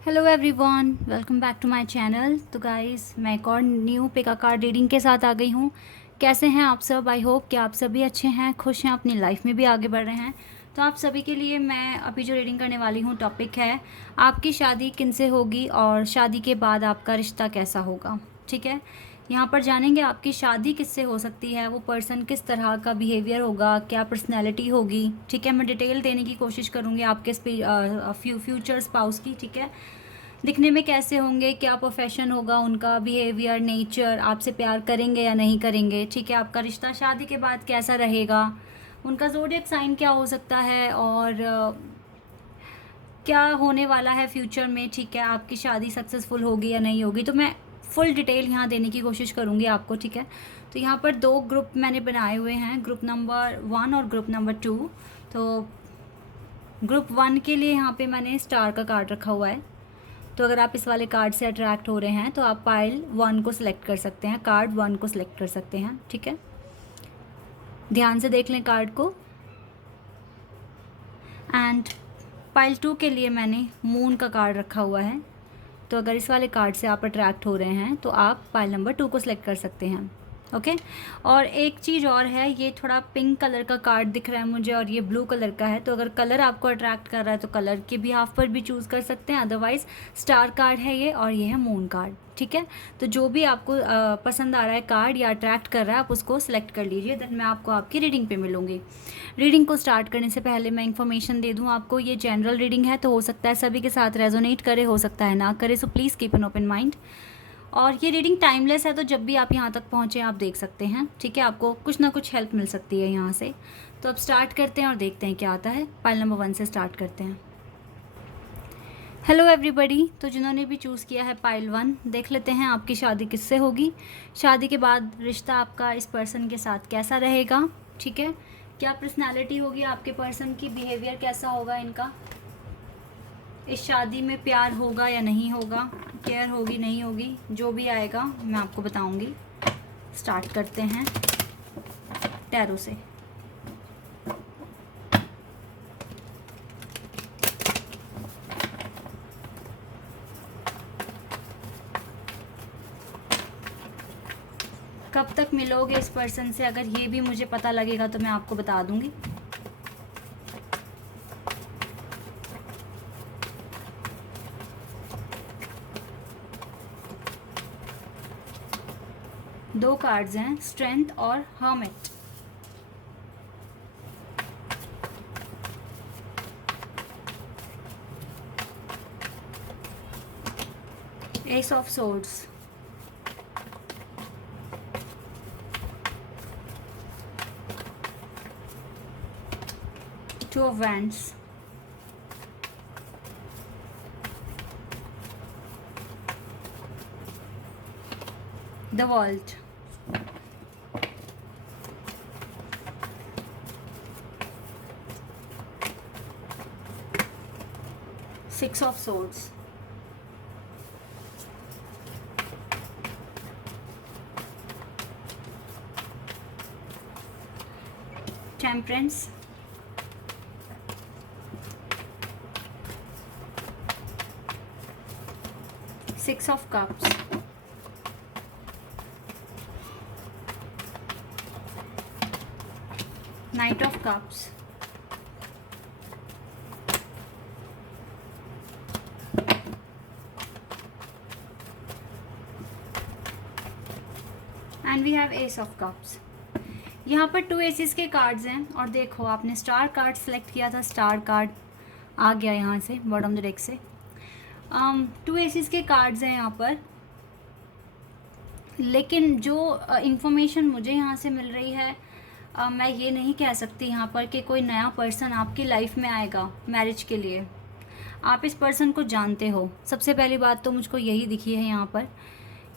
Hello everyone, welcome back to my channel. तो guys, मैं एक और न्यू पिका कार्ड रीडिंग के साथ आ गई हूँ। कैसे हैं आप सब? आई होप कि आप सभी अच्छे हैं, खुश हैं, अपनी लाइफ में भी आगे बढ़ रहे हैं। तो आप सभी के लिए मैं अभी जो रीडिंग करने वाली हूँ, टॉपिक है आपकी शादी किनसे होगी और शादी के बाद आपका रिश्ता कैसा होगा। ठीक है, यहाँ पर जानेंगे आपकी शादी किससे हो सकती है, वो पर्सन किस तरह का बिहेवियर होगा, क्या पर्सनैलिटी होगी। ठीक है, मैं डिटेल देने की कोशिश करूँगी आपके फ्यूचर स्पाउस की। ठीक है, दिखने में कैसे होंगे, क्या प्रोफेशन होगा उनका, बिहेवियर, नेचर, आपसे प्यार करेंगे या नहीं करेंगे। ठीक है, आपका रिश्ता शादी के बाद कैसा रहेगा, उनका ज़ोडिएक साइन क्या हो सकता है और क्या होने वाला है फ्यूचर में। ठीक है, आपकी शादी सक्सेसफुल होगी या नहीं होगी, तो मैं फुल डिटेल यहाँ देने की कोशिश करूँगी आपको। ठीक है, तो यहाँ पर दो ग्रुप मैंने बनाए हुए हैं, ग्रुप नंबर 1 और ग्रुप नंबर 2। तो ग्रुप 1 के लिए यहाँ पे मैंने स्टार का कार्ड रखा हुआ है। तो अगर आप इस वाले कार्ड से अट्रैक्ट हो रहे हैं तो आप पाइल 1 को सिलेक्ट कर सकते हैं, कार्ड 1 को सिलेक्ट कर सकते हैं। ठीक है, ध्यान से देख लें कार्ड को। एंड पाइल 2 के लिए मैंने मून का कार्ड रखा हुआ है। तो अगर इस वाले कार्ड से आप अट्रैक्ट हो रहे हैं तो आप पाइल नंबर 2 को सिलेक्ट कर सकते हैं। ओके, और एक चीज़ और है, ये थोड़ा पिंक कलर का कार्ड दिख रहा है मुझे और ये ब्लू कलर का है। तो अगर कलर आपको अट्रैक्ट कर रहा है तो कलर के भी हाफ पर भी चूज़ कर सकते हैं, अदरवाइज़ स्टार कार्ड है ये और ये है मून कार्ड। ठीक है, तो जो भी आपको पसंद आ रहा है कार्ड या अट्रैक्ट कर रहा है, आप उसको सिलेक्ट कर लीजिए। देन मैं आपको आपकी रीडिंग पे मिलूँगी। रीडिंग को स्टार्ट करने से पहले मैं इन्फॉर्मेशन दे दूँ आपको, ये जनरल रीडिंग है, तो हो सकता है सभी के साथ रेजोनेट करे, हो सकता है ना करे, so please keep an open mind. और ये रीडिंग टाइमलेस है, तो जब भी आप यहाँ तक पहुँचे आप देख सकते हैं। ठीक है, आपको कुछ ना कुछ हेल्प मिल सकती है यहाँ से। तो अब स्टार्ट करते हैं और देखते हैं क्या आता है। पाइल नंबर 1 से स्टार्ट करते हैं। हेलो एवरीबडी, तो जिन्होंने भी चूज़ किया है पाइल 1, देख लेते हैं आपकी शादी किससे होगी, शादी के बाद रिश्ता आपका इस पर्सन के साथ कैसा रहेगा। ठीक है, क्या पर्सनैलिटी होगी आपके पर्सन की, बिहेवियर कैसा होगा इनका, इस शादी में प्यार होगा या नहीं होगा, केयर होगी नहीं होगी, जो भी आएगा मैं आपको बताऊंगी। स्टार्ट करते हैं टैरो से। कब तक मिलोगे इस पर्सन से, अगर ये भी मुझे पता लगेगा तो मैं आपको बता दूंगी। दो कार्ड्स हैं, स्ट्रेंथ और hermit. Ace of swords, two of wands, the world, six of swords, temperance, six of cups, knight of cups, and we have ace of cups. यहाँ पर 2 एसेस के कार्ड्स हैं और देखो आपने स्टार कार्ड सेलेक्ट किया था, स्टार कार्ड आ गया यहाँ से बॉटम द डेक से। 2 एसेस के कार्ड्स हैं यहाँ पर, लेकिन जो इंफॉर्मेशन मुझे यहाँ से मिल रही है, मैं ये नहीं कह सकती यहाँ पर कि कोई नया पर्सन आपकी लाइफ में आएगा मैरिज के लिए। आप इस पर्सन को जानते हो, सबसे पहली बात तो मुझको यही दिखी है यहाँ पर,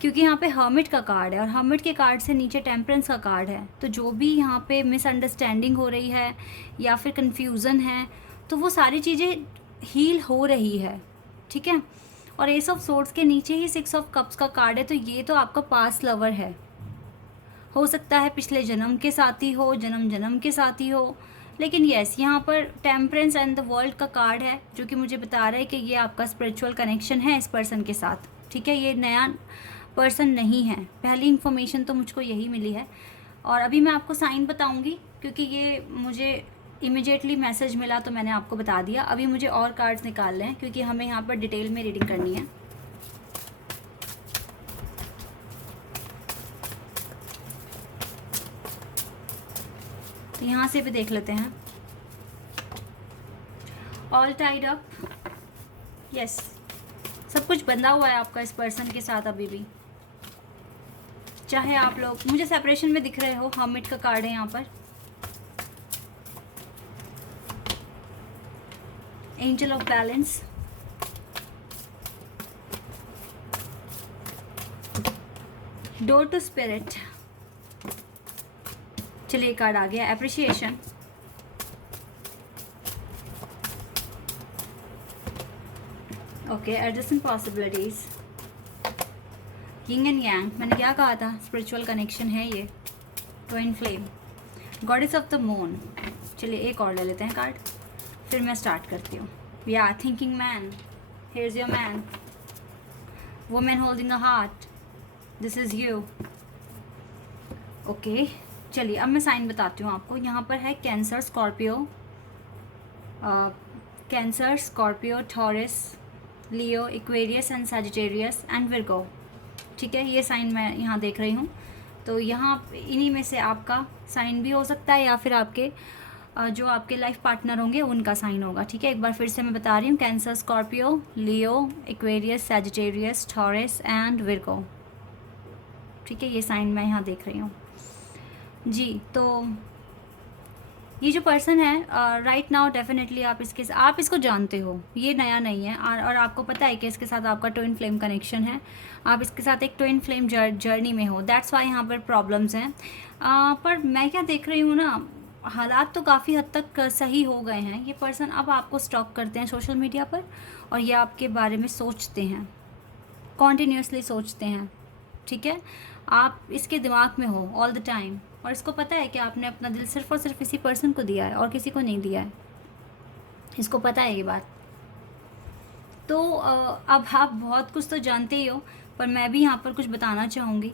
क्योंकि यहाँ पे हर्मिट का कार्ड है और हर्मिट के कार्ड से नीचे टेम्परेंस का कार्ड है। तो जो भी यहाँ पे मिसअंडरस्टैंडिंग हो रही है या फिर कन्फ्यूज़न है, तो वो सारी चीज़ें हील हो रही है। ठीक है, और एस ऑफ सोर्ड्स के नीचे ही 6 ऑफ कप्स का कार्ड है। तो ये तो आपका पास्ट लवर है, हो सकता है पिछले जन्म के साथी हो, जन्म जन्म के साथी हो, लेकिन येस, यहाँ पर टेम्परेंस एंड द वर्ल्ड का कार्ड है जो कि मुझे बता रहा है कि ये आपका स्पिरिचुअल कनेक्शन है इस पर्सन के साथ, ठीक है। ये नया पर्सन नहीं है, पहली इन्फॉर्मेशन तो मुझको यही मिली है। और अभी मैं आपको साइन बताऊंगी क्योंकि ये मुझे इमिजिएटली मैसेज मिला तो मैंने आपको बता दिया। अभी मुझे और कार्ड्स निकालने हैं क्योंकि हमें यहाँ पर डिटेल में रीडिंग करनी है। तो यहाँ से भी देख लेते हैं। ऑल टाइड अप, यस, सब कुछ बंधा हुआ है आपका इस पर्सन के साथ अभी भी। चाहे आप लोग मुझे सेपरेशन में दिख रहे हो, हर्मिट का कार्ड है यहाँ पर। Angel of balance, door to spirit, चलिए कार्ड आ गया, appreciation, okay, adjusting possibilities, yin and yang, मैंने क्या कहा था, स्पिरिचुअल कनेक्शन है ये, twin flame, goddess of the moon. चलिए एक और ले लेते हैं कार्ड, फिर मैं स्टार्ट करती हूँ। या thinking man, here is your man, women holding a heart, this is you. Okay, चलिए अब मैं साइन बताती हूँ आपको। यहाँ पर है cancer, Scorpio, cancer, Scorpio, taurus, Leo, Aquarius and Sagittarius and Virgo, ठीक है। ये साइन मैं यहाँ देख रही हूँ। तो यहाँ इन्हीं में से आपका साइन भी हो सकता है या फिर आपके जो आपके लाइफ पार्टनर होंगे उनका साइन होगा, ठीक है। एक बार फिर से मैं बता रही हूँ, cancer, Scorpio, Leo, Aquarius, Sagittarius, taurus and Virgo, ठीक है। ये साइन मैं यहाँ देख रही हूँ जी। तो ये जो पर्सन है राइट नाउ डेफिनेटली आप इसको जानते हो, ये नया नहीं है। और आपको पता है कि इसके साथ आपका ट्विन फ्लेम कनेक्शन है, आप इसके साथ एक ट्विन फ्लेम जर्नी में हो, दैट्स वाई यहाँ पर प्रॉब्लम्स हैं। पर मैं क्या देख रही हूँ ना, हालात तो काफ़ी हद तक सही हो गए हैं। ये पर्सन अब आपको स्टॉक करते हैं सोशल मीडिया पर और ये आपके बारे में सोचते हैं, कॉन्टीन्यूसली सोचते हैं, ठीक है। आप इसके दिमाग में हो ऑल द टाइम और इसको पता है कि आपने अपना दिल सिर्फ और सिर्फ इसी पर्सन को दिया है और किसी को नहीं दिया है, इसको पता है ये बात। तो अब आप बहुत कुछ तो जानते ही हो, पर मैं भी यहाँ पर कुछ बताना चाहूँगी।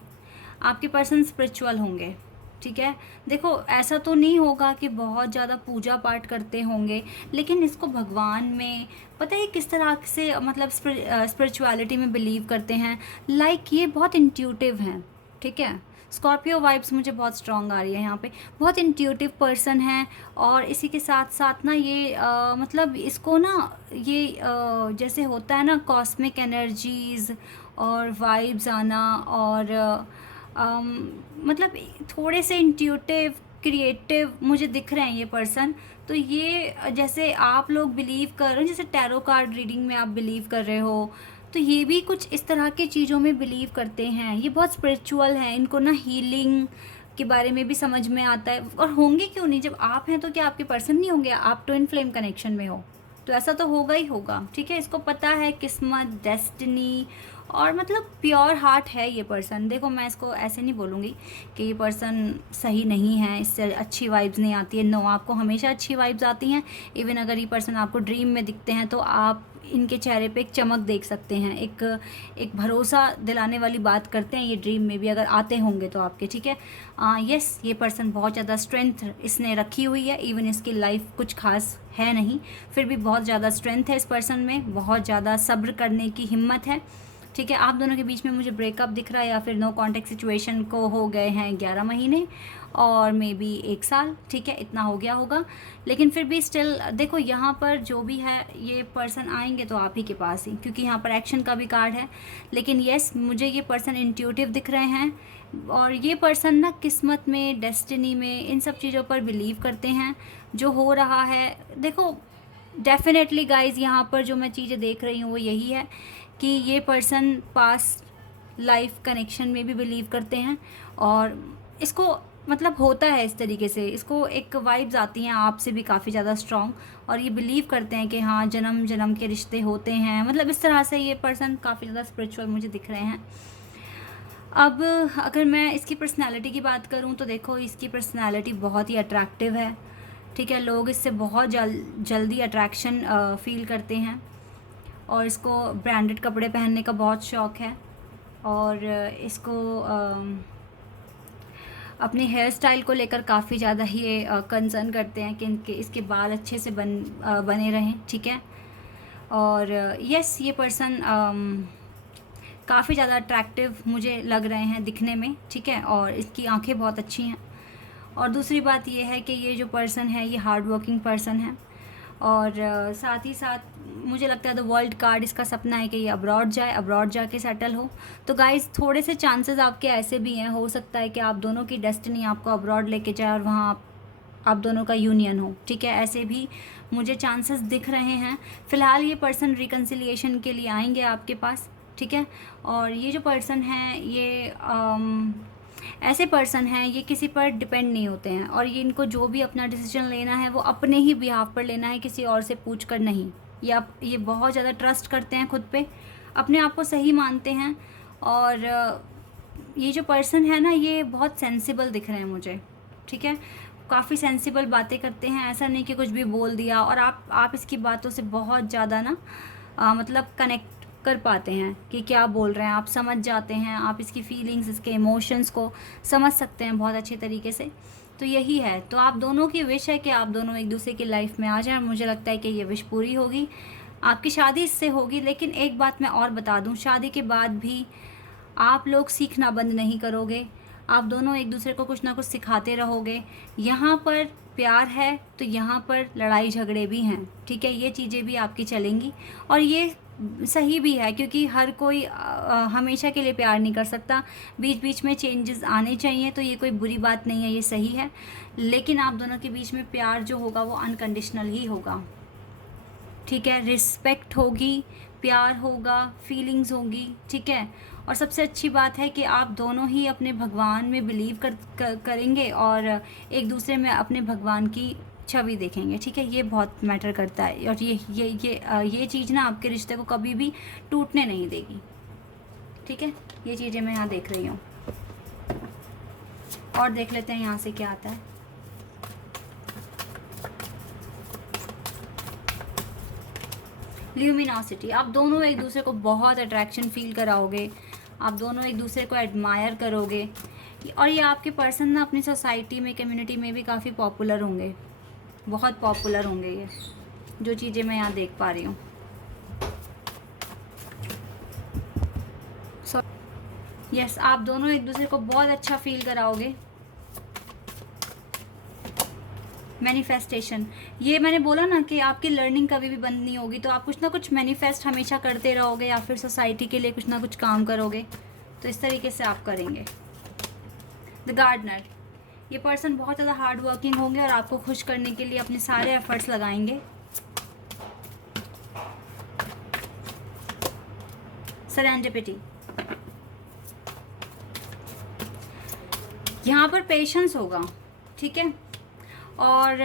आपके पर्सन स्पिरिचुअल होंगे, ठीक है। देखो ऐसा तो नहीं होगा कि बहुत ज़्यादा पूजा पाठ करते होंगे, लेकिन इसको भगवान में पता है किस तरह से मतलब स्पिरिचुअलिटी में बिलीव करते हैं। लाइक ये बहुत इंट्यूटिव हैं, ठीक है। स्कॉर्पियो वाइब्स मुझे बहुत स्ट्रॉन्ग आ रही है यहाँ पे, बहुत इंट्यूटिव पर्सन है। और इसी के साथ साथ ना ये मतलब इसको ना ये जैसे होता है ना कॉस्मिक एनर्जीज़ और वाइब्स आना और मतलब थोड़े से इंट्यूटिव, क्रिएटिव मुझे दिख रहे हैं ये पर्सन। तो ये जैसे आप लोग बिलीव कर रहे हो, जैसे टैरो कार्ड रीडिंग में आप बिलीव कर रहे हो, तो ये भी कुछ इस तरह की चीज़ों में बिलीव करते हैं। ये बहुत स्पिरिचुअल हैं, इनको ना हीलिंग के बारे में भी समझ में आता है। और होंगे क्यों नहीं, जब आप हैं तो क्या आपके पर्सन नहीं होंगे? आप ट्विन फ्लेम कनेक्शन में हो तो ऐसा तो होगा ही होगा, ठीक है। इसको पता है किस्मत, डेस्टिनी और मतलब प्योर हार्ट है ये पर्सन। देखो मैं इसको ऐसे नहीं बोलूँगी कि ये पर्सन सही नहीं है, इससे अच्छी वाइब्स नहीं आती है। नो, आपको हमेशा अच्छी वाइब्स आती हैं। इवन अगर ये पर्सन आपको ड्रीम में दिखते हैं तो आप इनके चेहरे पे एक चमक देख सकते हैं, एक भरोसा दिलाने वाली बात करते हैं ये ड्रीम में भी अगर आते होंगे तो आपके, ठीक है। यस, ये पर्सन बहुत ज़्यादा स्ट्रेंथ इसने रखी हुई है। इवन इसकी लाइफ कुछ खास है नहीं, फिर भी बहुत ज़्यादा स्ट्रेंथ है इस पर्सन में, बहुत ज़्यादा सब्र करने की हिम्मत है, ठीक है। आप दोनों के बीच में मुझे ब्रेकअप दिख रहा है या फिर नो कॉन्टेक्ट सिचुएशन को हो गए हैं 11 महीने और मे बी 1 साल, ठीक है, इतना हो गया होगा। लेकिन फिर भी स्टिल देखो यहाँ पर जो भी है ये पर्सन आएंगे तो आप ही के पास ही, क्योंकि यहाँ पर एक्शन का भी कार्ड है। लेकिन येस, मुझे ये पर्सन इंट्यूटिव दिख रहे हैं और ये पर्सन ना किस्मत में, डेस्टिनी में, इन सब चीज़ों पर बिलीव करते हैं जो हो रहा है। देखो डेफिनेटली गाइज यहाँ पर जो मैं चीज़ें देख रही हूँ वो यही है कि ये पर्सन पास्ट लाइफ कनेक्शन में भी बिलीव करते हैं और इसको मतलब होता है इस तरीके से, इसको एक वाइब्स आती हैं आपसे भी काफ़ी ज़्यादा स्ट्रॉन्ग और ये बिलीव करते हैं कि हाँ जन्म जन्म के रिश्ते होते हैं। मतलब इस तरह से ये पर्सन काफ़ी ज़्यादा स्पिरिचुअल मुझे दिख रहे हैं। अब अगर मैं इसकी पर्सनालिटी की बात करूँ तो देखो इसकी पर्सनालिटी बहुत ही अट्रैक्टिव है, ठीक है। लोग इससे बहुत जल्दी अट्रैक्शन फील करते हैं और इसको ब्रांडेड कपड़े पहनने का बहुत शौक़ है और इसको अपनी हेयर स्टाइल को लेकर काफ़ी ज़्यादा ही कंसर्न करते हैं कि इसके बाल अच्छे से बने रहें, ठीक है। और यस, ये पर्सन काफ़ी ज़्यादा अट्रैक्टिव मुझे लग रहे हैं दिखने में, ठीक है। और इसकी आंखें बहुत अच्छी हैं। और दूसरी बात ये है कि ये जो पर्सन है ये हार्ड वर्किंग पर्सन है और साथ ही साथ मुझे लगता है द वर्ल्ड कार्ड इसका सपना है कि ये अब्रॉड जाए, अब्रॉड जाके सेटल हो। तो गाइज़ थोड़े से चांसेस आपके ऐसे भी हैं, हो सकता है कि आप दोनों की डेस्टिनी आपको अब्रॉड लेके जाए और वहाँ आप दोनों का यूनियन हो, ठीक है। ऐसे भी मुझे चांसेस दिख रहे हैं। फ़िलहाल ये पर्सन रिकन्सिलिएशन के लिए आएंगे आपके पास, ठीक है। और ये जो पर्सन है ये ऐसे पर्सन हैं, ये किसी पर डिपेंड नहीं होते हैं और ये इनको जो भी अपना डिसीजन लेना है वो अपने ही बिहाफ पर लेना है, किसी और से पूछ कर नहीं। ये बहुत ज़्यादा ट्रस्ट करते हैं खुद पे, अपने आप को सही मानते हैं। और ये जो पर्सन है ना ये बहुत सेंसिबल दिख रहे हैं मुझे, ठीक है। काफ़ी सेंसिबल बातें करते हैं, ऐसा नहीं कि कुछ भी बोल दिया और आप इसकी बातों से बहुत ज़्यादा ना मतलब कनेक्ट कर पाते हैं कि क्या बोल रहे हैं, आप समझ जाते हैं, आप इसकी फीलिंग्स, इसके इमोशंस को समझ सकते हैं बहुत अच्छे तरीके से। तो यही है। तो आप दोनों की विश है कि आप दोनों एक दूसरे की लाइफ में आ जाएं। मुझे लगता है कि ये विश पूरी होगी, आपकी शादी इससे होगी। लेकिन एक बात मैं और बता दूं, शादी के बाद भी आप लोग सीखना बंद नहीं करोगे, आप दोनों एक दूसरे को कुछ ना कुछ सिखाते रहोगे। यहाँ पर प्यार है तो यहाँ पर लड़ाई झगड़े भी हैं, ठीक है। ये चीज़ें भी आपकी चलेंगी और ये सही भी है क्योंकि हर कोई हमेशा के लिए प्यार नहीं कर सकता, बीच बीच में चेंजेस आने चाहिए। तो ये कोई बुरी बात नहीं है, ये सही है। लेकिन आप दोनों के बीच में प्यार जो होगा वो अनकंडीशनल ही होगा, ठीक है। रिस्पेक्ट होगी, प्यार होगा, फीलिंग्स होगी, ठीक है। और सबसे अच्छी बात है कि आप दोनों ही अपने भगवान में बिलीव करेंगे और एक दूसरे में अपने भगवान की छवि देखेंगे, ठीक है। ये बहुत मैटर करता है और ये चीज़ ना आपके रिश्ते को कभी भी टूटने नहीं देगी, ठीक है। ये चीज़ें मैं यहाँ देख रही हूँ और देख लेते हैं यहाँ से क्या आता है। ल्यूमिनोसिटी, आप दोनों एक दूसरे को बहुत अट्रैक्शन फील कराओगे, आप दोनों एक दूसरे को एडमायर करोगे और ये आपके पर्सन ना अपनी सोसाइटी में, कम्युनिटी में भी काफ़ी पॉपुलर होंगे, बहुत पॉपुलर होंगे। ये जो चीज़ें मैं यहाँ देख पा रही हूँ। यस, आप दोनों एक दूसरे को बहुत अच्छा फील कराओगे। मैनिफेस्टेशन, ये मैंने बोला ना कि आपकी लर्निंग कभी भी बंद नहीं होगी। तो आप कुछ ना कुछ मैनिफेस्ट हमेशा करते रहोगे या फिर सोसाइटी के लिए कुछ ना कुछ काम करोगे, तो इस तरीके से आप करेंगे। द गार्डनर, ये पर्सन बहुत ज़्यादा हार्ड वर्किंग होंगे और आपको खुश करने के लिए अपने सारे एफर्ट्स लगाएंगे। सेरेंडिपिटी, यहाँ पर पेशेंस होगा, ठीक है। और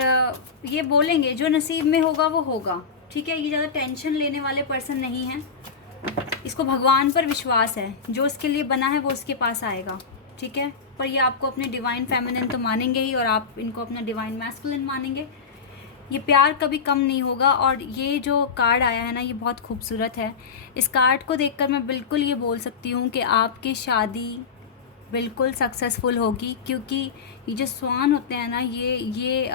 ये बोलेंगे जो नसीब में होगा वो होगा, ठीक है। ये ज़्यादा टेंशन लेने वाले पर्सन नहीं हैं, इसको भगवान पर विश्वास है, जो इसके लिए बना है वो इसके पास आएगा, ठीक है। पर ये आपको अपने डिवाइन फेमिनिन तो मानेंगे ही और आप इनको अपना डिवाइन मैस्कुलिन मानेंगे। ये प्यार कभी कम नहीं होगा। और ये जो कार्ड आया है ना ये बहुत खूबसूरत है। इस कार्ड को देखकर मैं बिल्कुल ये बोल सकती हूँ कि आपकी शादी बिल्कुल सक्सेसफुल होगी, क्योंकि ये जो स्वान होते हैं ना ये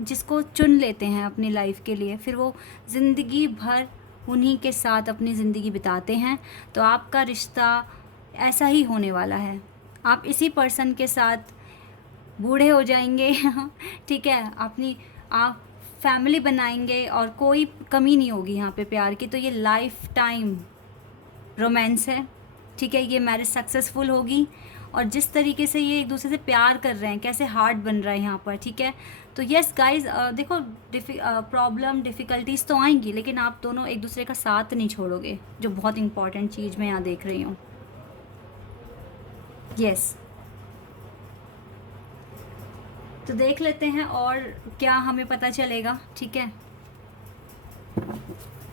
जिसको चुन लेते हैं अपनी लाइफ के लिए, फिर वो ज़िंदगी भर उन्हीं के साथ अपनी ज़िंदगी बिताते हैं। तो आपका रिश्ता ऐसा ही होने वाला है, आप इसी पर्सन के साथ बूढ़े हो जाएंगे ठीक है, आप फैमिली बनाएंगे और कोई कमी नहीं होगी यहाँ पे प्यार की। तो ये लाइफ टाइम रोमांस है, ठीक है। ये मैरिज सक्सेसफुल होगी और जिस तरीके से ये एक दूसरे से प्यार कर रहे हैं, कैसे हार्ट बन रहा है यहाँ पर, ठीक है। तो यस गाइज, देखो प्रॉब्लम डिफ़िकल्टीज तो आएंगी लेकिन आप दोनों एक दूसरे का साथ नहीं छोड़ोगे, जो बहुत इंपॉर्टेंट चीज़ मैं यहाँ देख रही हूँ। यस, तो देख लेते हैं और क्या हमें पता चलेगा, ठीक है।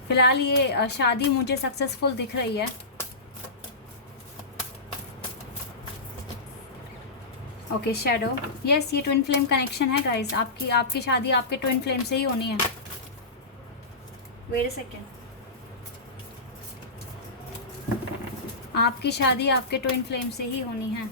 फिलहाल ये शादी मुझे सक्सेसफुल दिख रही है। ओके शैडो, यस ये ट्विन फ्लेम कनेक्शन है गाइस। आपकी शादी आपके ट्विन फ्लेम से ही होनी है। वेट अ सेकेंड, आपकी शादी आपके ट्विन फ्लेम से ही होनी है,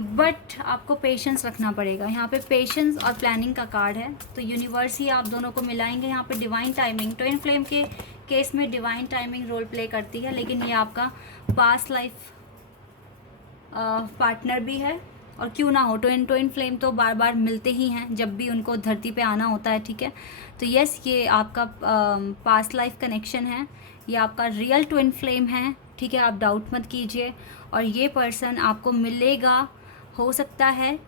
बट आपको पेशेंस रखना पड़ेगा। यहाँ पे पेशेंस और प्लानिंग का कार्ड है, तो यूनिवर्स ही आप दोनों को मिलाएंगे। यहाँ पे डिवाइन टाइमिंग, ट्विन फ्लेम के केस में डिवाइन टाइमिंग रोल प्ले करती है, लेकिन ये आपका पास्ट लाइफ पार्टनर भी है। और क्यों ना हो, ट्विन फ्लेम तो बार बार मिलते ही हैं जब भी उनको धरती पे आना होता है, ठीक है। तो यस ये आपका पास्ट लाइफ कनेक्शन है, ये आपका रियल ट्विन फ्लेम है, ठीक है। आप डाउट मत कीजिए। और ये पर्सन आपको मिलेगा, हो सकता है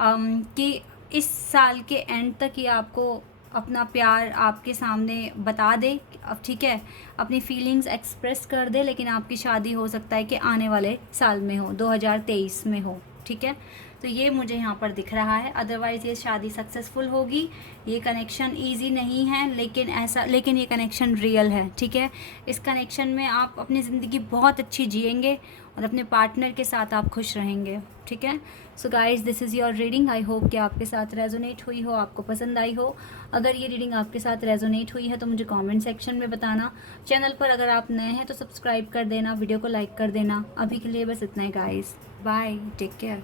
कि इस साल के एंड तक ये आपको अपना प्यार आपके सामने बता दे, अब ठीक है, अपनी फीलिंग्स एक्सप्रेस कर दे। लेकिन आपकी शादी हो सकता है कि आने वाले साल में हो, 2023 में हो, ठीक है। तो ये मुझे यहाँ पर दिख रहा है। अदरवाइज़ ये शादी सक्सेसफुल होगी। ये कनेक्शन इजी नहीं है, लेकिन ये कनेक्शन रियल है, ठीक है। इस कनेक्शन में आप अपनी ज़िंदगी बहुत अच्छी जिएंगे और अपने पार्टनर के साथ आप खुश रहेंगे, ठीक है। So guys this is your reading. I hope कि आपके साथ रेजोनेट हुई हो, आपको पसंद आई हो। अगर ये रीडिंग आपके साथ रेजोनेट हुई है तो मुझे कमेंट सेक्शन में बताना। चैनल पर अगर आप नए हैं तो सब्सक्राइब कर देना, वीडियो को लाइक कर देना। अभी के लिए बस इतना ही guys, bye, take care.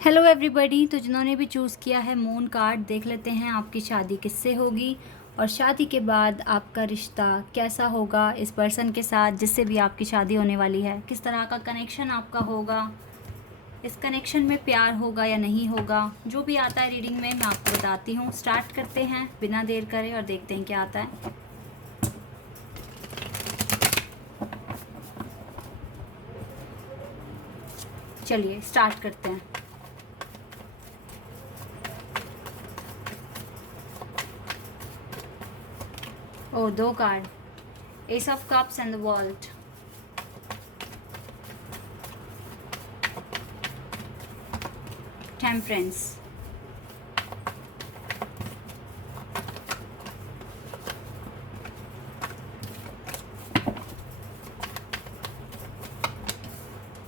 Hello everybody, तो जिन्होंने भी चूज़ किया है मून कार्ड, देख लेते हैं आपकी शादी किससे होगी और शादी के बाद आपका रिश्ता कैसा होगा इस पर्सन के साथ जिससे भी आपकी शादी होने वाली है। किस तरह का कनेक्शन आपका होगा, इस कनेक्शन में प्यार होगा या नहीं होगा, जो भी आता है रीडिंग में मैं आपको बताती हूँ। स्टार्ट करते हैं बिना देर करे और देखते हैं क्या आता है। चलिए स्टार्ट करते हैं। ओ, 2 card, S of cups and the world, temperance,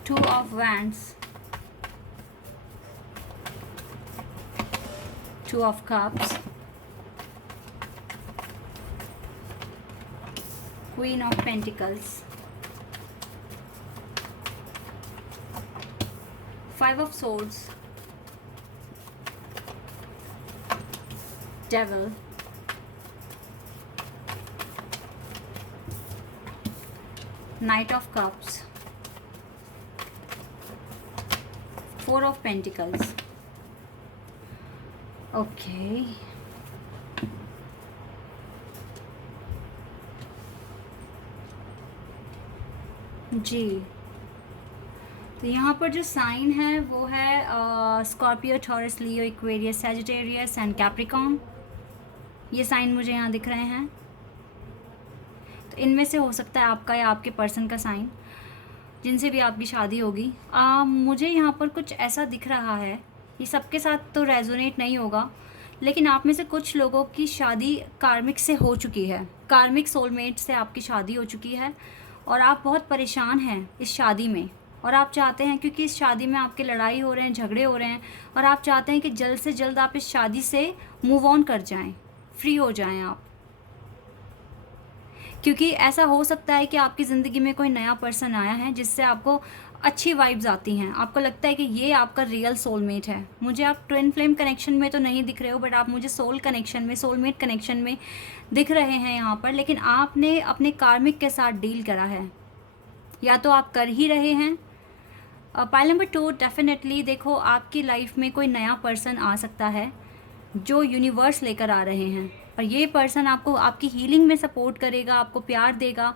to of wands, two of cups, Queen of Pentacles, 5 of Swords, Devil, Knight of Cups, 4 of Pentacles. Okay. जी, तो यहाँ पर जो साइन है वो है Scorpio, taurus, Leo, Aquarius, Sagittarius and Capricorn. ये sign मुझे यहाँ दिख रहे हैं। तो इनमें से हो सकता है आपका या आपके पर्सन का साइन, जिनसे भी आपकी शादी होगी। मुझे यहाँ पर कुछ ऐसा दिख रहा है, ये सबके साथ तो रेजोनेट नहीं होगा, लेकिन आप में से कुछ लोगों की शादी कार्मिक से हो चुकी है। कार्मिक सोलमेट से आपकी शादी हो चुकी है और आप बहुत परेशान हैं इस शादी में, और आप चाहते हैं, क्योंकि इस शादी में आपके लड़ाई हो रहे हैं, झगड़े हो रहे हैं, और आप चाहते हैं कि जल्द से जल्द आप इस शादी से मूव ऑन कर जाएं, फ्री हो जाएं आप। क्योंकि ऐसा हो सकता है कि आपकी ज़िंदगी में कोई नया पर्सन आया है जिससे आपको अच्छी वाइब्स आती हैं, आपको लगता है कि ये आपका रियल सोलमेट है। मुझे आप ट्विन फ्लेम कनेक्शन में तो नहीं दिख रहे हो, बट आप मुझे सोल कनेक्शन में, सोलमेट कनेक्शन में दिख रहे हैं यहाँ पर। लेकिन आपने अपने कार्मिक के साथ डील करा है, या तो आप कर ही रहे हैं। पाइल नंबर 2, डेफिनेटली देखो आपकी लाइफ में कोई नया पर्सन आ सकता है जो यूनिवर्स लेकर आ रहे हैं, और ये पर्सन आपको आपकी हीलिंग में सपोर्ट करेगा, आपको प्यार देगा।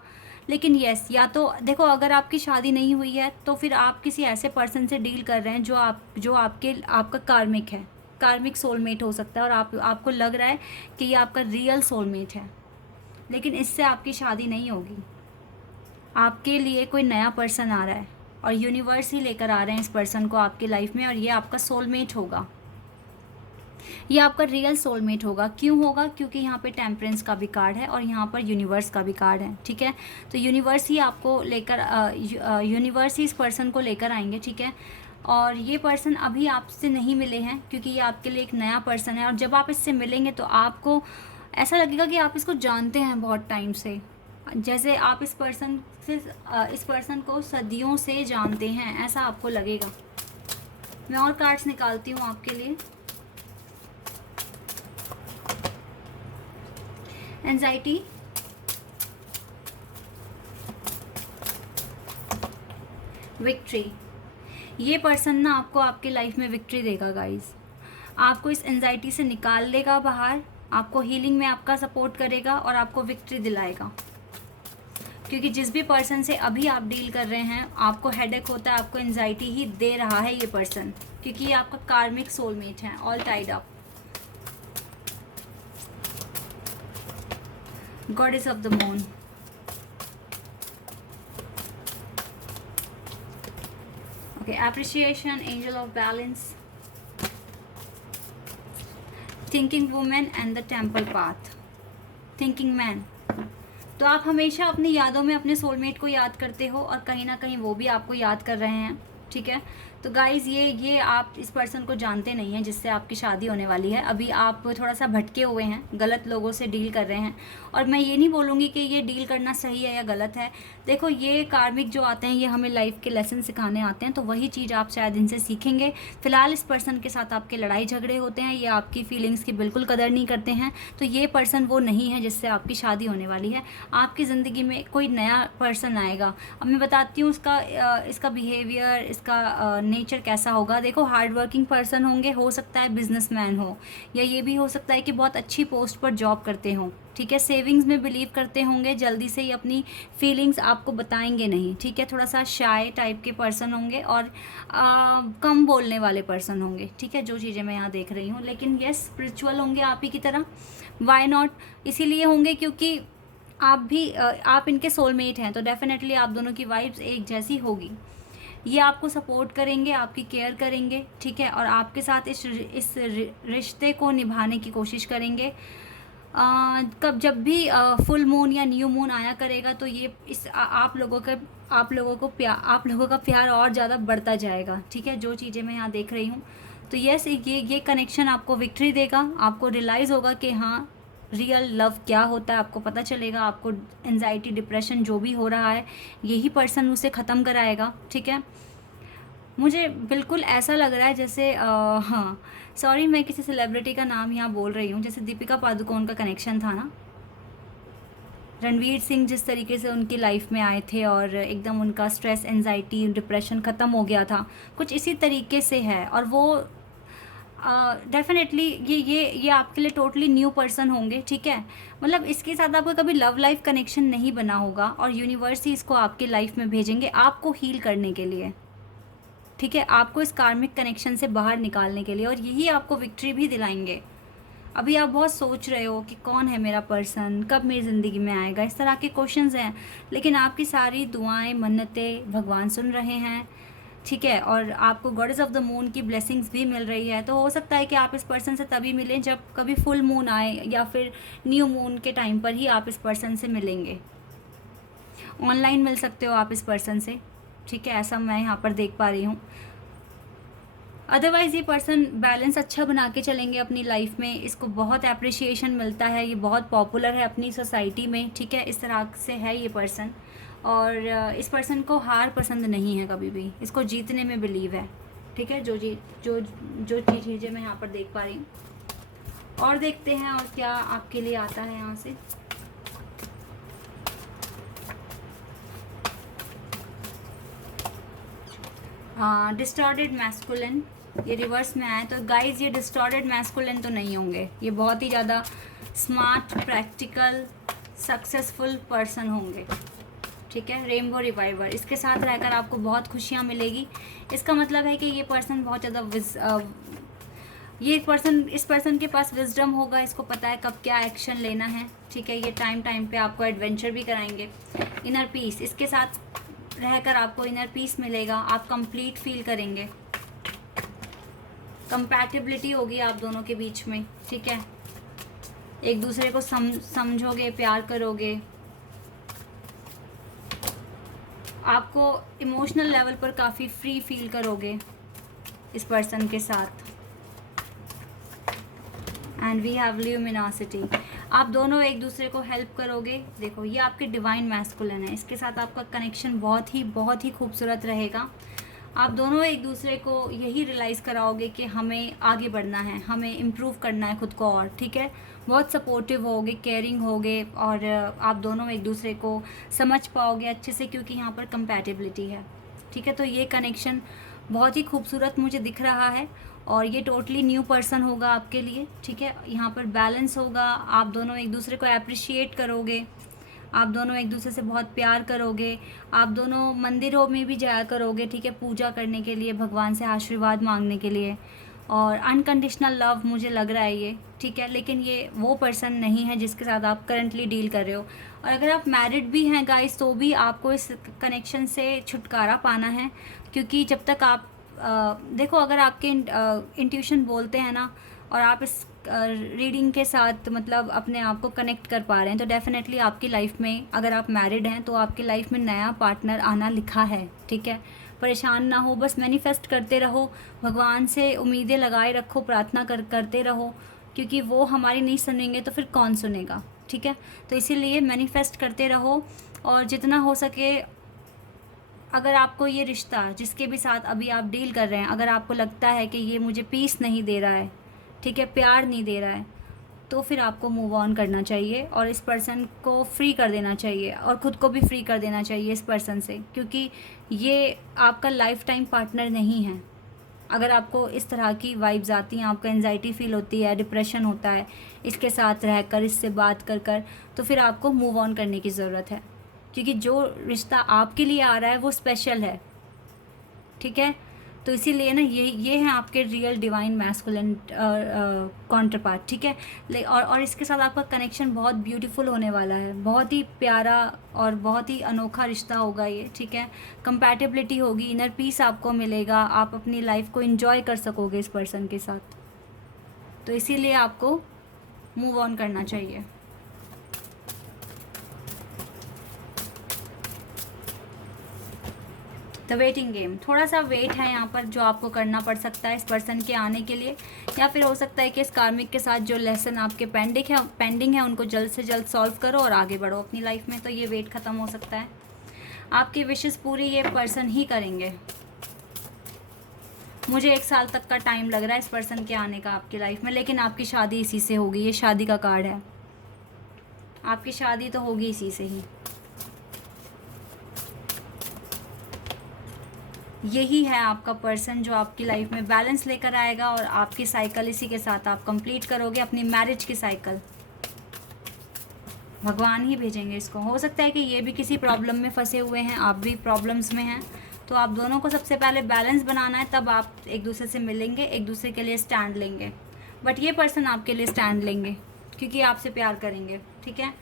लेकिन यस, या तो देखो अगर आपकी शादी नहीं हुई है तो फिर आप किसी ऐसे पर्सन से डील कर रहे हैं जो आपका कार्मिक है, कार्मिक सोलमेट हो सकता है, और आपको लग रहा है कि ये आपका रियल सोलमेट है, लेकिन इससे आपकी शादी नहीं होगी। आपके लिए कोई नया पर्सन आ रहा है और यूनिवर्स ही लेकर आ रहे हैं इस पर्सन को आपकी लाइफ में, और ये आपका सोलमेट होगा। ये आपका रियल सोलमेट होगा। क्यों होगा? क्योंकि यहाँ पे टेम्परेंस का भी कार्ड है और यहाँ पर यूनिवर्स का भी कार्ड है, ठीक है। तो यूनिवर्स ही आपको लेकर यूनिवर्स ही इस पर्सन को लेकर आएंगे, ठीक है। और ये पर्सन अभी आपसे नहीं मिले हैं क्योंकि ये आपके लिए एक नया पर्सन है, और जब आप इससे मिलेंगे तो आपको ऐसा लगेगा कि आप इसको जानते हैं बहुत टाइम से, जैसे आप इस पर्सन को सदियों से जानते हैं, ऐसा आपको लगेगा। मैं और कार्ड्स निकालती हूँ आपके लिए। Anxiety, victory. ये पर्सन ना आपको आपके लाइफ में विक्ट्री देगा गाइस, आपको इस एंजाइटी से निकाल लेगा बाहर, आपको हीलिंग में आपका सपोर्ट करेगा और आपको विक्ट्री दिलाएगा। क्योंकि जिस भी पर्सन से अभी आप डील कर रहे हैं आपको हेडेक होता है, आपको एंजाइटी ही दे रहा है ये पर्सन, क्योंकि ये आपका कार्मिक सोलमेट है, all tied up. Goddess of the moon, okay, appreciation, angel of balance, thinking women and the temple path, thinking man. तो आप हमेशा अपनी यादों में अपने सोलमेट को याद करते हो और कहीं ना कहीं वो भी आपको याद कर रहे हैं, ठीक है। तो गाइज़ ये आप इस पर्सन को जानते नहीं हैं जिससे आपकी शादी होने वाली है। अभी आप थोड़ा सा भटके हुए हैं, गलत लोगों से डील कर रहे हैं, और मैं ये नहीं बोलूँगी कि ये डील करना सही है या गलत है। देखो, ये कार्मिक जो आते हैं ये हमें लाइफ के लेसन सिखाने आते हैं, तो वही चीज़ आप शायद इनसे सीखेंगे। फिलहाल इस पर्सन के साथ आपके लड़ाई झगड़े होते हैं, ये आपकी फीलिंग्स की बिल्कुल कदर नहीं करते हैं, तो ये पर्सन वो नहीं है जिससे आपकी शादी होने वाली है। आपकी ज़िंदगी में कोई नया पर्सन आएगा। अब मैं बताती हूँ इसका बिहेवियर, इसका नेचर कैसा होगा। देखो, हार्ड वर्किंग पर्सन होंगे, हो सकता है बिजनेसमैन हो, या ये भी हो सकता है कि बहुत अच्छी पोस्ट पर जॉब करते हों, ठीक है। सेविंग्स में बिलीव करते होंगे, जल्दी से ही अपनी फीलिंग्स आपको बताएंगे नहीं, ठीक है। थोड़ा सा शाय टाइप के पर्सन होंगे और कम बोलने वाले पर्सन होंगे, ठीक है, जो चीज़ें मैं यहाँ देख रही हूँ। लेकिन यस, स्पिरिचुअल होंगे आप ही की तरह। Why not? इसीलिए होंगे क्योंकि आप इनके सोलमेट हैं, तो डेफिनेटली आप दोनों की वाइब्स एक जैसी होगी। ये आपको सपोर्ट करेंगे, आपकी केयर करेंगे, ठीक है, और आपके साथ इस रिश्ते को निभाने की कोशिश करेंगे। जब भी फुल मून या न्यू मून आया करेगा तो ये आप लोगों का प्यार और ज़्यादा बढ़ता जाएगा, ठीक है, जो चीज़ें मैं यहाँ देख रही हूँ। तो यस, ये कनेक्शन आपको विक्ट्री देगा, आपको रियलाइज़ होगा कि हाँ, रियल लव क्या होता है, आपको पता चलेगा। आपको एंजाइटी, डिप्रेशन जो भी हो रहा है, यही पर्सन उसे ख़त्म कराएगा, ठीक है। मुझे बिल्कुल ऐसा लग रहा है जैसे हाँ, सॉरी, मैं किसी सेलिब्रिटी का नाम यहाँ बोल रही हूँ, जैसे दीपिका पादुकोण का कनेक्शन था ना, रणवीर सिंह जिस तरीके से उनकी लाइफ में आए थे और एकदम उनका स्ट्रेस, एंजाइटी, डिप्रेशन ख़त्म हो गया था, कुछ इसी तरीके से है। और वो डेफिनेटली ये आपके लिए टोटली न्यू पर्सन होंगे, ठीक है। मतलब इसके साथ आपका कभी लव लाइफ कनेक्शन नहीं बना होगा और यूनिवर्स ही इसको आपकी लाइफ में भेजेंगे आपको हील करने के लिए, ठीक है, आपको इस कार्मिक कनेक्शन से बाहर निकालने के लिए, और यही आपको विक्ट्री भी दिलाएंगे। अभी आप बहुत सोच रहे हो कि कौन है मेरा पर्सन, कब मेरी ज़िंदगी में आएगा, इस तरह के क्वेश्चंस हैं, लेकिन आपकी सारी दुआएं, मन्नतें भगवान सुन रहे हैं, ठीक है। और आपको गॉडेस ऑफ द मून की ब्लेसिंग्स भी मिल रही है। तो हो सकता है कि आप इस पर्सन से तभी मिलें जब कभी फुल मून आए, या फिर न्यू मून के टाइम पर ही आप इस पर्सन से मिलेंगे। ऑनलाइन मिल सकते हो आप इस पर्सन से, ठीक है, ऐसा मैं यहाँ पर देख पा रही हूँ। अदरवाइज़ ये पर्सन बैलेंस अच्छा बना के चलेंगे अपनी लाइफ में, इसको बहुत अप्रिशिएशन मिलता है, ये बहुत पॉपुलर है अपनी सोसाइटी में, ठीक है, इस तरह से है ये पर्सन। और इस पर्सन को हार पसंद नहीं है कभी भी, इसको जीतने में बिलीव है, ठीक है, जो चीज़ें मैं यहाँ पर देख पा रही हूँ। और देखते हैं और क्या आपके लिए आता है यहाँ से। डिस्टॉर्टेड मैस्कुलिन, ये रिवर्स में आए, तो गाइज ये डिस्टॉर्टेड मैस्कुलिन तो नहीं होंगे, ये बहुत ही ज़्यादा स्मार्ट, प्रैक्टिकल, सक्सेसफुल पर्सन होंगे, ठीक है। रेनबो रिवाइवर, इसके साथ रहकर आपको बहुत खुशियाँ मिलेगी। इसका मतलब है कि ये पर्सन बहुत ज़्यादा इस पर्सन के पास विजडम होगा, इसको पता है कब क्या एक्शन लेना है, ठीक है। ये टाइम पे आपको एडवेंचर भी कराएंगे। इनर पीस, इसके साथ रहकर आपको इनर पीस मिलेगा, आप कंप्लीट फील करेंगे। कंपैटिबिलिटी होगी आप दोनों के बीच में, ठीक है। एक दूसरे को समझोगे, प्यार करोगे, आपको इमोशनल लेवल पर काफ़ी फ्री फील करोगे इस पर्सन के साथ। एंड वी हैव ल्यूमिनोसिटी, आप दोनों एक दूसरे को हेल्प करोगे। देखो ये आपके डिवाइन मैस्कुलिन है, इसके साथ आपका कनेक्शन बहुत ही खूबसूरत रहेगा। आप दोनों एक दूसरे को यही रियलाइज़ कराओगे कि हमें आगे बढ़ना है, हमें इम्प्रूव करना है खुद को, और ठीक है, बहुत सपोर्टिव होगे, केयरिंग होगे, और आप दोनों एक दूसरे को समझ पाओगे अच्छे से, क्योंकि यहाँ पर कंपैटिबिलिटी है, ठीक है। तो ये कनेक्शन बहुत ही खूबसूरत मुझे दिख रहा है, और ये टोटली न्यू पर्सन होगा आपके लिए, ठीक है। यहाँ पर बैलेंस होगा, आप दोनों एक दूसरे को अप्रिशिएट करोगे, आप दोनों एक दूसरे से बहुत प्यार करोगे, आप दोनों मंदिरों में भी जाया करोगे, ठीक है, पूजा करने के लिए, भगवान से आशीर्वाद मांगने के लिए, और अनकंडीशनल लव मुझे लग रहा है ये, ठीक है। लेकिन ये वो पर्सन नहीं है जिसके साथ आप करंटली डील कर रहे हो। और अगर आप मैरिड भी हैं गाइस, तो भी आपको इस कनेक्शन से छुटकारा पाना है, क्योंकि जब तक आप देखो, अगर आपके इंट्यूशन बोलते हैं ना, और आप इस रीडिंग के साथ मतलब अपने आप को कनेक्ट कर पा रहे हैं, तो डेफिनेटली आपकी लाइफ में, अगर आप मैरिड हैं तो आपकी लाइफ में नया पार्टनर आना लिखा है, ठीक है। परेशान ना हो, बस मैनिफेस्ट करते रहो, भगवान से उम्मीदें लगाए रखो, प्रार्थना करते रहो, क्योंकि वो हमारी नहीं सुनेंगे तो फिर कौन सुनेगा, ठीक है। तो इसीलिए मैनिफेस्ट करते रहो, और जितना हो सके, अगर आपको ये रिश्ता जिसके भी साथ अभी आप डील कर रहे हैं, अगर आपको लगता है कि ये मुझे पीस नहीं दे रहा है, ठीक है, प्यार नहीं दे रहा है, तो फिर आपको मूव ऑन करना चाहिए, और इस पर्सन को फ्री कर देना चाहिए, और ख़ुद को भी फ्री कर देना चाहिए इस पर्सन से, क्योंकि ये आपका लाइफ टाइम पार्टनर नहीं है। अगर आपको इस तरह की वाइब्स आती हैं, आपको एंजाइटी फील होती है, डिप्रेशन होता है इसके साथ रहकर, इससे बात कर, तो फिर आपको मूव ऑन करने की ज़रूरत है, क्योंकि जो रिश्ता आपके लिए आ रहा है वो स्पेशल है, ठीक है। तो इसीलिए ना ये है आपके real divine masculine counter part, ठीक है। और इसके साथ आपका कनेक्शन बहुत ब्यूटीफुल होने वाला है, बहुत ही प्यारा और बहुत ही अनोखा रिश्ता होगा ये, ठीक है। कंपैटिबिलिटी होगी, इनर पीस आपको मिलेगा, आप अपनी लाइफ को एंजॉय कर सकोगे इस पर्सन के साथ। तो इसीलिए आपको मूव ऑन करना चाहिए। द वेटिंग गेम, थोड़ा सा वेट है यहाँ पर जो आपको करना पड़ सकता है इस पर्सन के आने के लिए, या फिर हो सकता है कि इस कार्मिक के साथ जो लेसन आपके पेंडिंग है उनको जल्द से जल्द सॉल्व करो और आगे बढ़ो अपनी लाइफ में। तो ये वेट ख़त्म हो सकता है, आपकी विशेस पूरी ये पर्सन ही करेंगे। मुझे 1 साल तक का टाइम लग रहा है इस पर्सन के आने का आपकी लाइफ में, लेकिन आपकी शादी इसी से होगी। ये शादी का कार्ड है, आपकी शादी तो होगी इसी से ही। यही है आपका पर्सन जो आपकी लाइफ में बैलेंस लेकर आएगा, और आपकी साइकिल इसी के साथ आप कंप्लीट करोगे, अपनी मैरिज की साइकिल। भगवान ही भेजेंगे इसको। हो सकता है कि ये भी किसी प्रॉब्लम में फंसे हुए हैं, आप भी प्रॉब्लम्स में हैं, तो आप दोनों को सबसे पहले बैलेंस बनाना है, तब आप एक दूसरे से मिलेंगे, एक दूसरे के लिए स्टैंड लेंगे। बट ये पर्सन आपके लिए स्टैंड लेंगे क्योंकि आपसे प्यार करेंगे, ठीक है।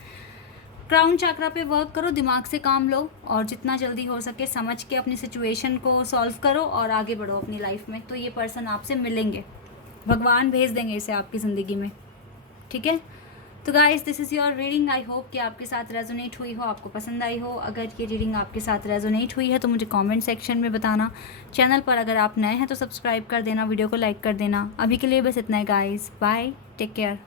क्राउन चक्रा पे वर्क करो, दिमाग से काम लो, और जितना जल्दी हो सके समझ के अपनी सिचुएशन को सॉल्व करो और आगे बढ़ो अपनी लाइफ में। तो ये पर्सन आपसे मिलेंगे, भगवान भेज देंगे इसे आपकी ज़िंदगी में, ठीक है। तो guys, this is your reading. I hope कि आपके साथ रेजोनेट हुई हो, आपको पसंद आई हो। अगर ये रीडिंग आपके साथ रेजोनेट हुई है तो मुझे कमेंट सेक्शन में बताना। चैनल पर अगर आप नए हैं तो सब्सक्राइब कर देना, वीडियो को लाइक कर देना। अभी के लिए बस इतना है गाइस, बाय, टेक केयर।